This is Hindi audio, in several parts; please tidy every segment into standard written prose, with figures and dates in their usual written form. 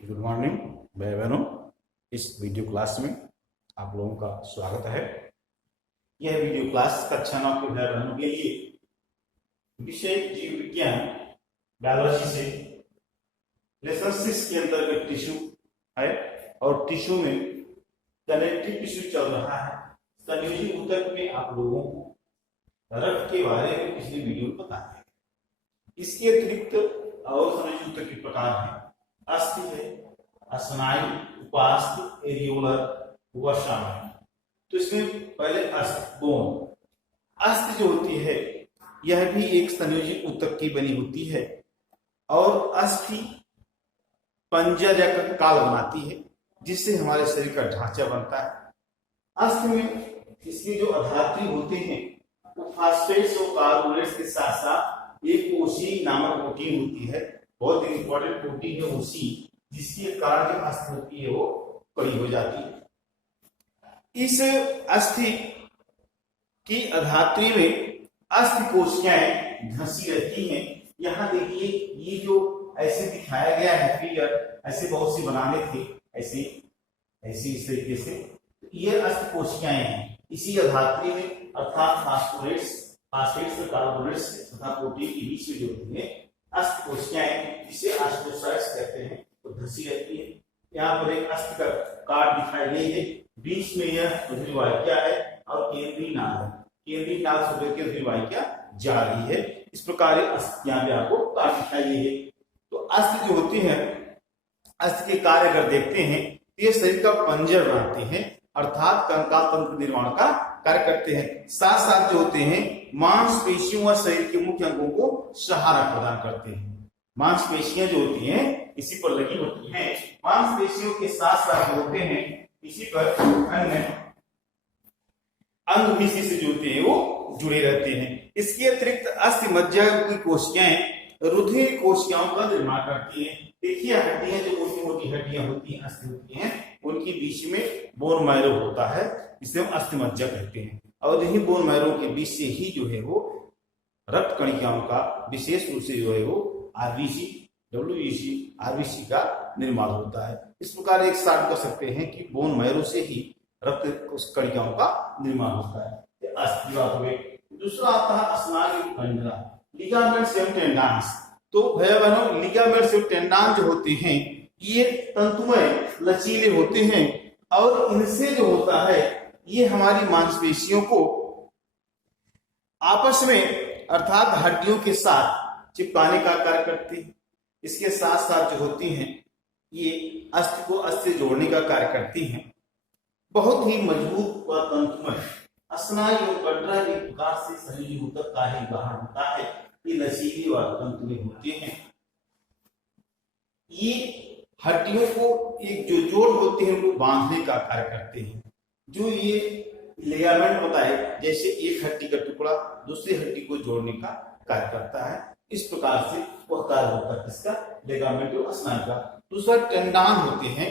गुड मॉर्निंग भाई बहनों। इस वीडियो क्लास में आप लोगों का स्वागत है। यह वीडियो क्लास कक्षा 9 के भाई बहनों के लिए विषय जीव विज्ञान बायोलॉजी से लेसन 6 के अंतर्गत टिश्यू है और टिश्यू में कनेक्टिव टिश्यू चल रहा है। संयोजी ऊतक में आप लोगों को रक्त के बारे में पिछले वीडियो में बताया है। इसके अतिरिक्त और संयोजी ऊतक के प्रकार हैं। अस्थि है, स्नायु, उपास्थि, एरियोलर, वसा। तो इसमें पहले अस्थि बोन। अस्थि जो होती है यह भी एक संयोजी ऊतक की बनी होती है और अस्थि पंजर या कंकाल बनाती है जिससे हमारे शरीर का ढांचा बनता है। अस्थि में इसके जो अधात्री होते हैं वो फास्फेट्स और कार्बोनेट्स के साथ साथ एक ओसी नामक प्रोटीन होती है, बहुत इंपॉर्टेंट प्रोटीन है ओसी, जिसके कारण जो अस्थि होती है वो कड़ी हो जाती है। इस अस्थि की अधात्री में अस्थि कोशिकाएं धंसी रहती हैं। यहाँ देखिए ये जो ऐसे दिखाया गया है फिगर, ऐसे बहुत सी बनाने थे ऐसे ऐसे इस तरीके से। ये अस्थि कोशिकाएं हैं इसी अधात्री में, अर्थात फास्फेट्स और कार्बोनेट्स तथा प्रोटीन के बीच में जो होती है अस्थि कोशिकाएं, जिसे एस्ट्रोसाइट्स कहते हैं, तो धंसी रहती है। यहाँ पर एक अस्थि का कार्ड दिखाई गई है, बीच में यह रुधिरवाहिका है और केंद्रीय नाल है। केंद्रीय नाल से होकर रुधिरवाहिका जा रही है। इस प्रकार यहाँ पे आपको कार्ड दिखाई गई है। तो अस्थि जो होती है, अस्थि के कार्य अगर देखते हैं तो ये शरीर का पंजर बनाते हैं, अर्थात कंकाल तंत्र निर्माण का कार्य करते हैं। साथ साथ जो होते हैं मांसपेशियों व शरीर के मुख्य अंगों को सहारा प्रदान करते हैं। मांसपेशियां जो होती हैं इसी पर लगी होती हैं। मांसपेशियों के साथ साथ होते हैं इसी पर अन्य अंग भी इसी से जुड़ते हैं, वो जुड़े रहते हैं। इसके अतिरिक्त अस्थि मज्जा की कोशिकाएं रुधिर कोशिकाओं का निर्माण करती हैं। देखिए हड्डियां जो मोटी मोटी हड्डियां होती हैं, अस्थि होती हैं, उनके बीच में बोन मैरो होता है, इसे हम अस्थि मज्जा कहते हैं। और यही बोन मैरो के बीच से ही जो है वो रक्त कणिकाओं का विशेष रूप से जो है वो आरबीसी, डब्ल्यूबीसी, आरबीसी का निर्माण होता है। इस प्रकार एक साथ कर सकते हैं कि बोन मैरो से ही रक्त कणिकाओं का निर्माण होता है। अस्थि बात हो गई। दूसरा आता है स्नायु कंडरा, लिगामेंट्स एंड टेंडन्स। तो भैया बहनों लिगामेंट्स एंड टेंडन जो होते हैं ये तंतुमय लचीले होते हैं और इनसे जो होता है ये हमारी मांसपेशियों को आपस में अर्थात हड्डियों के साथ चिपकाने का कार्य करती है। इसके साथ साथ जो होती हैं ये अस्थि को अस्थि से जोड़ने का कार्य करती हैं। बहुत ही मजबूत व तंतुमय स्नायु कंडरा एक प्रकार से संयोजी ऊतक का ही उदाहरण होता है। ये लचीली व तंतुमय होते हैं। ये हड्डियों को एक जो जोड़ होते हैं उनको बांधने का कार्य करते हैं। जो ये लिगामेंट होता है, जैसे एक हड्डी का टुकड़ा दूसरी हड्डी को जोड़ने का कार्य करता है, इस प्रकार से वह कार्य होता है इसका लिगामेंट और स्नायु का। दूसरा टेंडन होते हैं,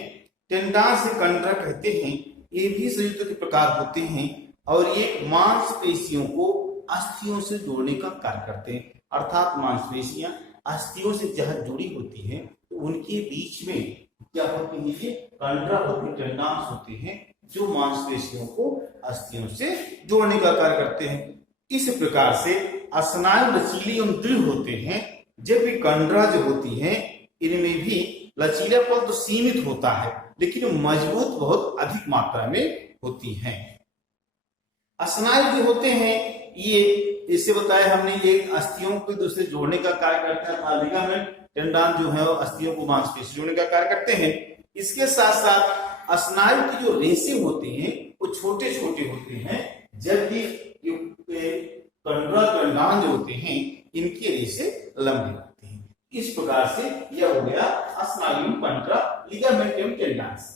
टेंडन से कंडरा कहते हैं। ये भी संयुक्त के प्रकार होते हैं और ये मांसपेशियों को अस्थियों से जोड़ने का कार्य करते हैं। अर्थात मांसपेशियां अस्थियों से जहां जुड़ी होती हैं तो उनके बीच में क्या होते हैं, ये कंडरा होते हैं, टेंडन्स होते हैं जो मांसपेशियों को अस्थियों से जोड़ने का कार्य करते हैं। इस प्रकार से स्नायु लचीले एवं दृढ़ होते हैं, जबकि कंडरा जो होती हैं इनमें भी लचीलापन तो सीमित होता है लेकिन मजबूत बहुत अधिक मात्रा में होती हैं। स्नायु जो होते हैं ये इससे बताया हमने, ये अस्थियों को दूसरे जोड़ने का कार्य करता है। लिगामेंट, टेंडन जो है वो अस्थियों को मांसपेशी जोड़ने का कार्य करते हैं। इसके साथ साथ स्नायु की जो रेशे होते हैं वो छोटे छोटे होते हैं, जबकि कंडरा टेंडन जो होते हैं इनके रेशे लंबे होते हैं। इस प्रकार से यह हो गया स्नायु, कंडरा, लिगामेंट एवं टेंडन्स।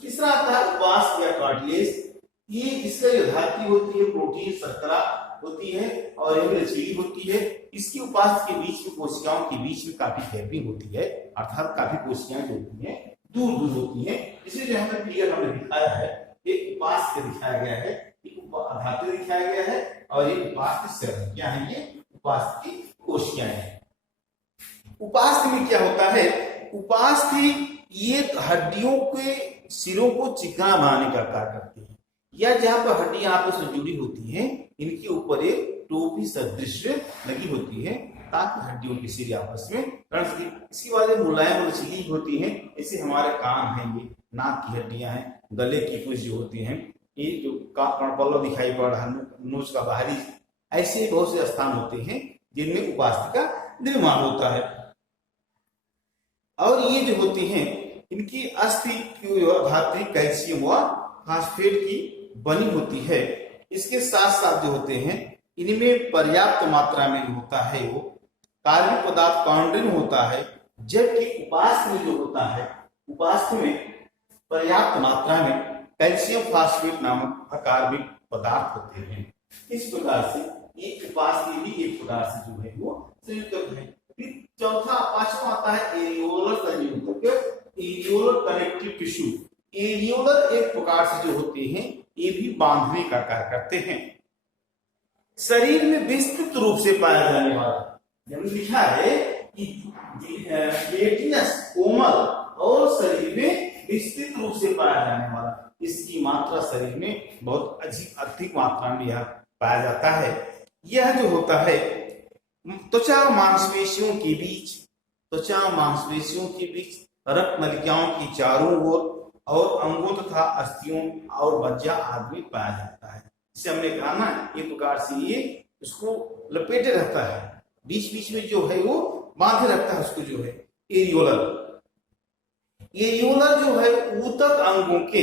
तीसरा आता है उपास्थि या कार्टिलेज। ये इसका जो धात्री होती है प्रोटीन शर्करा होती है और यह लचीली होती है। इसकी उपास्थि के बीच में कोशिकाओं के बीच में काफी गैपिंग होती है, अर्थात काफी कोशिकाएं जो होती हैं दूर दूर होती हैं। इसलिए जो हमें फिगर हमने दिखाया है, एक उपास्थि दिखाया गया है, एक धात्री दिखाया गया है और एक उपास्थि सेल। क्या है ये? उपास्थि की कोशिकाएं हैं। उपास्थि में क्या होता है, उपास्थि ये हड्डियों के सिरों को चिकना बनाने का कार्य करती है, या जहां पर हड्डियां आपस में जुड़ी होती हैं इनके ऊपर एक टोपी सदृश लगी होती है ताकि हड्डियों की सिरे आपस में लड़ सके। इसकी वाले मुलायम और लचीली होती हैं। ऐसे हमारे कान हैं, ये नाक की हड्डियां हैं, गले की कुछ जो होती हैं, ये जो कर्णपल्लव दिखाई पड़ रहा है, नोज का बाहरी, ऐसे बहुत से स्थान होते हैं जिनमें उपास्थि का निर्माण होता है। और ये जो होती हैं इनकी अस्थि की धातु कैल्शियम व फास्फेट की बनी होती है। इसके साथ साथ जो होते हैं इनमें पर्याप्त मात्रा में होता है वो कार्बनिक पदार्थ कॉन्ड्रिन होता है, जबकि उपास्थि में जो होता है, उपास्थि में पर्याप्त मात्रा में कैल्शियम फास्फेट नामक अकार्बनिक पदार्थ होते हैं। इस प्रकार से ये उपास्थि भी एक प्रकार से जो है वो संयुक्त है। फिर चौथा पांचवा आता है एरियोलर संयुक्त, एरियोलर कनेक्टिव टिश्यू। एरियोलर एक प्रकार से जो होते हैं ये भी बांधने का कार्य करते हैं। शरीर में विस्तृत रूप से पाया जाने वाला, लिखा है कि कोमल और शरीर में विस्तृत रूप से पाया जाने वाला, इसकी मात्रा शरीर में बहुत अधिक मात्रा में यह पाया जाता है। यह जो होता है त्वचा मांसपेशियों के बीच, त्वचा मांसपेशियों के बीच रक्त नलिकाओं की चारों ओर और अंगों तथा अस्थियों और मज्जा आदि में पाया जाता है। जिसे हमने कहा ना, एक प्रकार से ये उसको लपेटे रहता है, बीच बीच में जो है वो बांधे रखता है उसको, जो है एरियोलर। एरियोलर जो है ऊतक अंगों के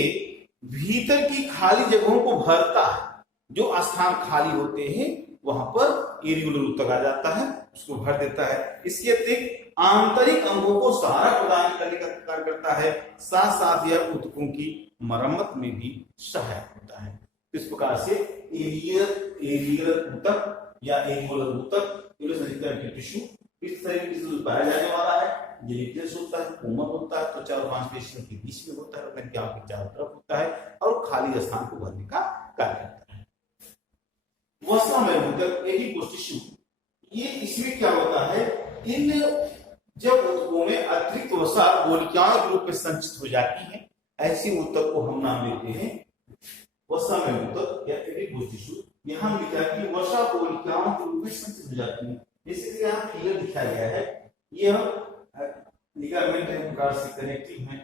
भीतर की खाली जगहों को भरता है। जो स्थान खाली होते हैं वहां पर एरियोलर ऊतक आ जाता है, उसको भर देता है। इसके अतिरिक्त आंतरिक अंगों को सहारा प्रदान करने का कार्य करता है, साथ साथ यह ऊतकों की मरम्मत में भी सहायक होता है। इस प्रकार से एरियोलर ऊतक या एरियोलर ऊतक टिश्यू इस तरह से पाया जाने वाला है। ये लिप्टस होता है, कोमल होता है, त्वचा और मांसपेशियों के बीच में होता है, नलिकाओं के चारों तरफ होता है और खाली स्थान को भरने का कार्य करता है। वसा में ऊतक एडिपोस टिश्यू, ये इसमें क्या होता है, इन जब ऊतकों में अतिरिक्त वसा गोलिकाओं के रूप में संचित हो जाती है, ऐसी ऊतक को हम नाम देते हैं वसा में ऊतक या एडिपोस टिश्यू। यहाँ लिखा है कि वसा गोलिकाओं के रूप में संचित हो जाती है। जैसे कि यहाँ फिगर दिखाया गया है, यह लिगामेंट है, प्रकार से कनेक्टिव है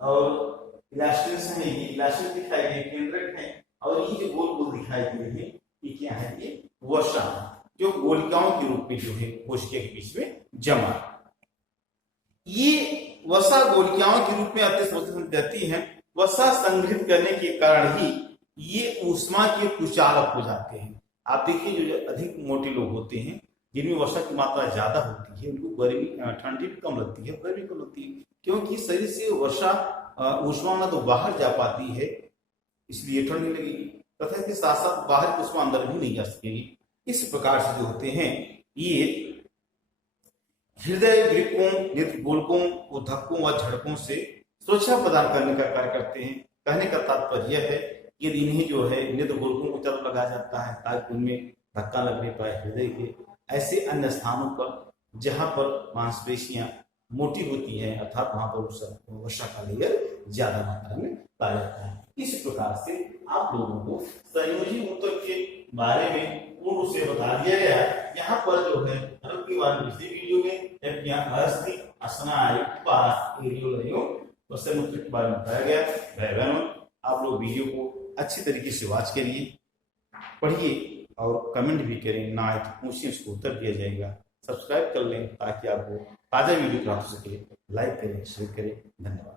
और इलास्टिस है, ये इलास्टिस दिखाई गए, केंद्रक है, और ये जो गोल गोल दिखाई दे रहे हैं ये क्या है, ये वसा जो गोलिकाओं के रूप में जो है कोशिका के बीच में जमा। ये वसा गोलिकाओं के रूप में अत्यधिक जाती है। वसा संग्रहित करने के कारण ही ये ऊष्मा के कुचालक हो जाते हैं। आप देखिए जो अधिक मोटे लोग होते हैं जिनमें वसा की मात्रा ज्यादा होती है, उनको गर्मी ठंडी भी कम लगती है, गर्मी कम लगती है, क्योंकि शरीर से वसा ऊष्मा ना तो बाहर जा पाती है इसलिए ठंड नहीं लगेगी, तथा इसके साथ साथ बाहर की ऊष्मा अंदर भी नहीं जा सकेगी। इस प्रकार से जो होते हैं ये हृदय वृक्कों, नेत्रगोलकों को धक्कों व झटकों से सुरक्षा प्रदान करने का कार्य करते हैं। कहने का तात्पर्य यह है कि इन्हें जो है नेत्रगोलकों को तरफ लगाया जाता है ताकि उनमें धक्का लगने पाए हृदय के, ऐसे अन्य स्थानों पर जहां पर मांसपेशियां मोटी होती हैं अर्थात वहां पर वसा का लेयर ज्यादा मात्रा में पाया जाता है। इस प्रकार से आप लोगों को संयोजी ऊतक के बारे में पूर्ण रूप से बता दिया गया है। यहाँ पर जो है नरक के बारे में पिछली वीडियो में, जबकि यहाँ अस्थि, स्नायु, उपास्थि, एरियोलर वसा मूत्र के बारे में बताया गया। भाई बहनों, आप लोग वीडियो को अच्छी तरीके से वॉच करिए, पढ़िए और कमेंट भी करें, ना आए तो पूछिए, उसको उत्तर दिया जाएगा। सब्सक्राइब कर लें ताकि आपको ताजा वीडियो प्राप्त हो सके। लाइक करें, शेयर करें। धन्यवाद।